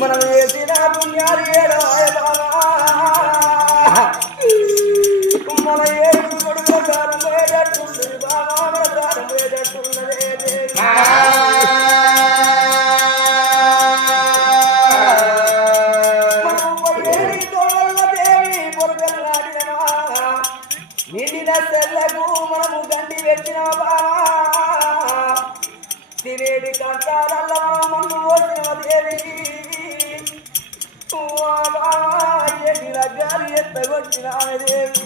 మనం చేసిన పుణ్యాలు ఏడో మన ఏడు కొడుకుల దారం పోయేటట్టుంది బాబా మన దారం పోయేటట్టున్నదే మనం పోయేది తోళ్ళ దేవి పొరగల్లాడినమా నిండిన సెల్లకు మనము గండి పెట్టిన బాబా తినేది కంటారల్ల మనం మందు పోసిన దేవి గాలి ఎత్తగొచ్చిన దేవి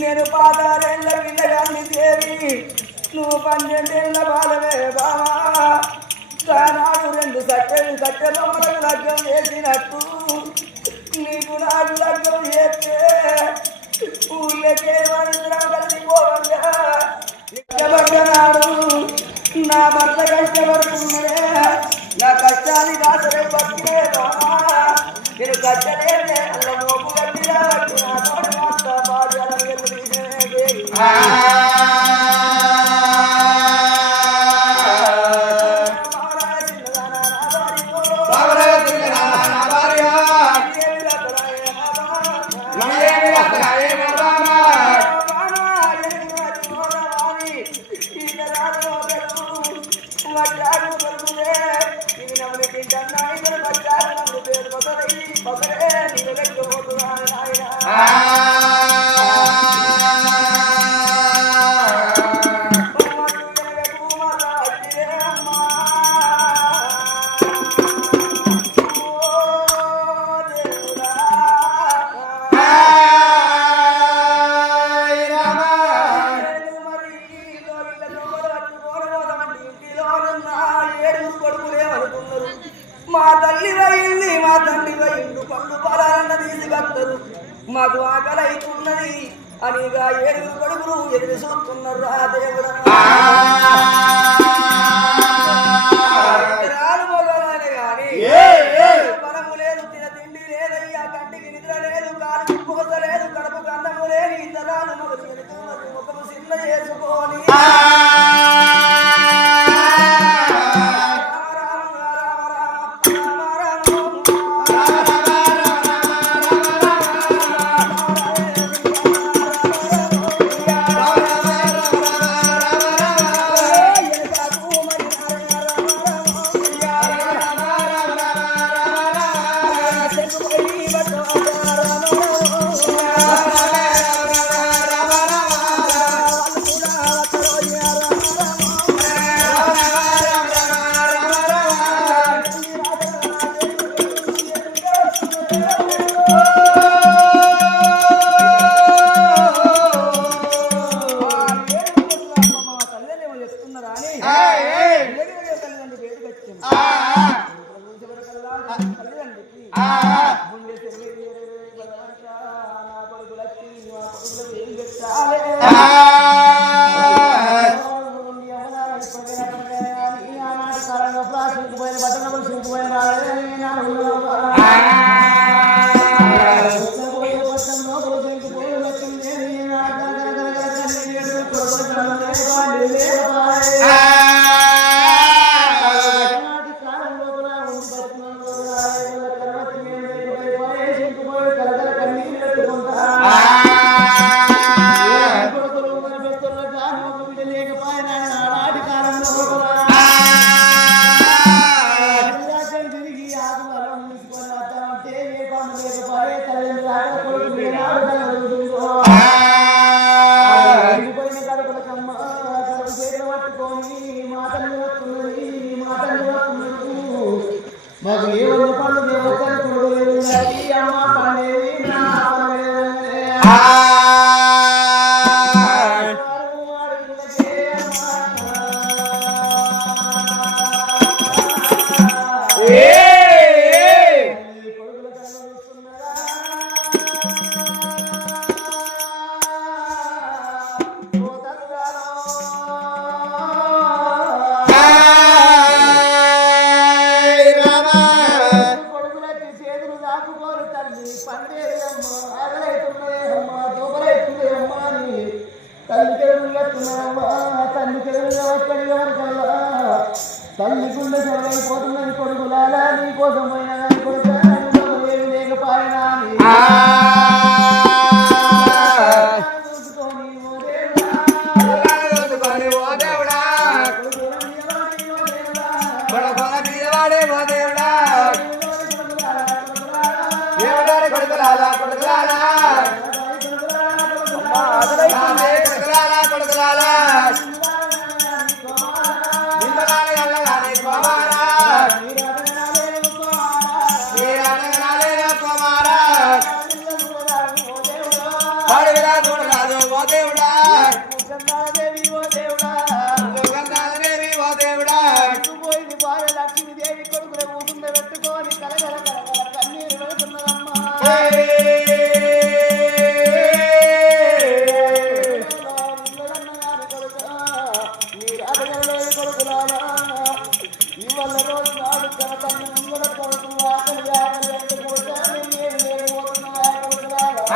నేను పాదారేళ్ళ విల్లగాన్ని దేవి నువ్వు 12 ఏళ్ళ బాలవే బామా కానాడు 2 కట్టె బొమ్మలకు లగ్గం వేసినట్టు నీకు నాకు లగ్గం చేస్తే ఊళ్ళకే మనుషులం కలిసిపోవంగా ఇష్టపడ్డనాడు నా భర్త కష్టపడుతున్నాడే నా కష్టాన్ని కాసరే బతికే బామా నేను కట్టలేదే అల్ల మోపు కట్టినా బట్టి నా తోటి మాత్ర బాధ్యాలను మా తల్లి పోయింది మా తండ్రి పోయిండు పండు పొలాలన్న తీసుకొస్తారు మాకు ఆకలి అవుతున్నది అనిగా 7 కొడుకులు ఎదురు చూస్తున్నారు ఆ దేవుడు రాను మొగలానే గాని బలము లేదు తిండి లేదయ్యా కంటికి నిద్ర లేదు కాలు పూత లేదు కడుపు కన్నము లేని ఇతరాలు ముఖము చిన్న చేసుకొని తల్లి చెరువులుగా తల్లి చెరువులుగా వచ్చాడు ఎవరికల్లా తల్లి గుండె చెరవైపోతున్నది కొడుకులాలా నీ కోసం పోయినా కొడుకు ఏమి లేకపోయినా లక్ష్మీదేవి కొడుకుల ఊసుంద పెట్టుకొని కలగల కలగల కన్నీరు పెడుతున్నదమ్మా ఇవాళ రోజు నాడు తన తల్లి ముంగడ కొడుకు ఆకలి ఆకలి అంటే పోతాను నేను పోతున్నా కొడుకులారా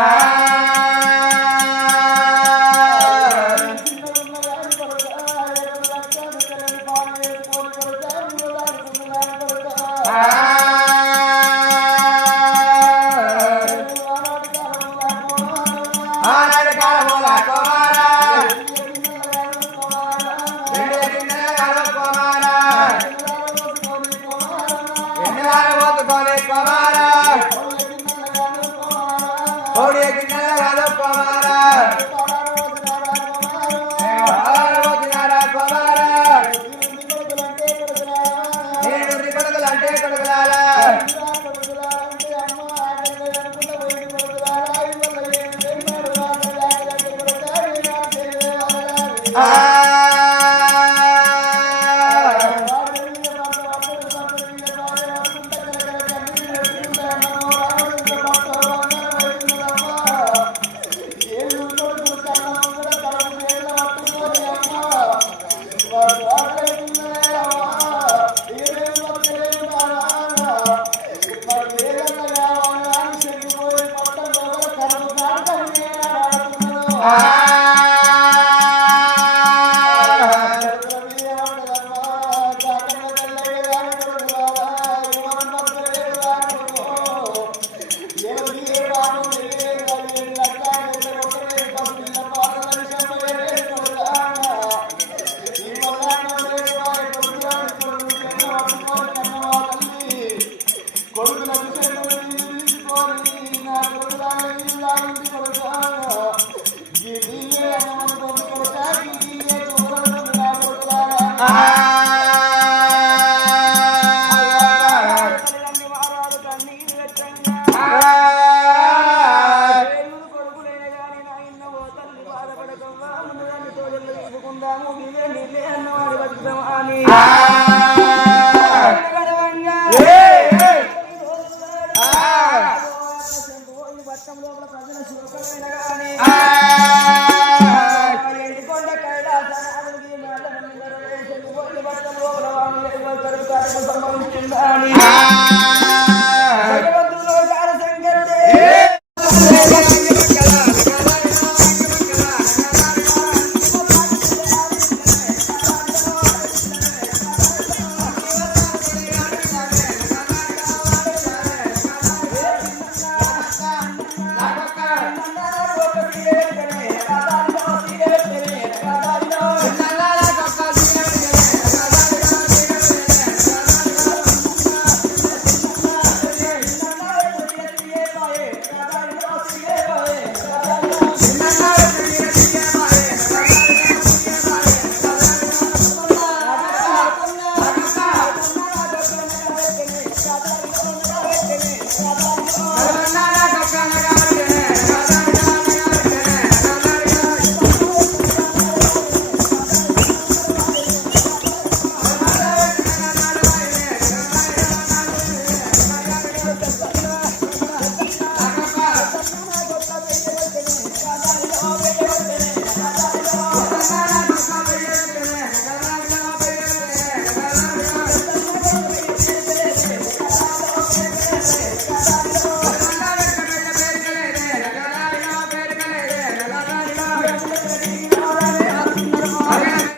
అన్నవాడి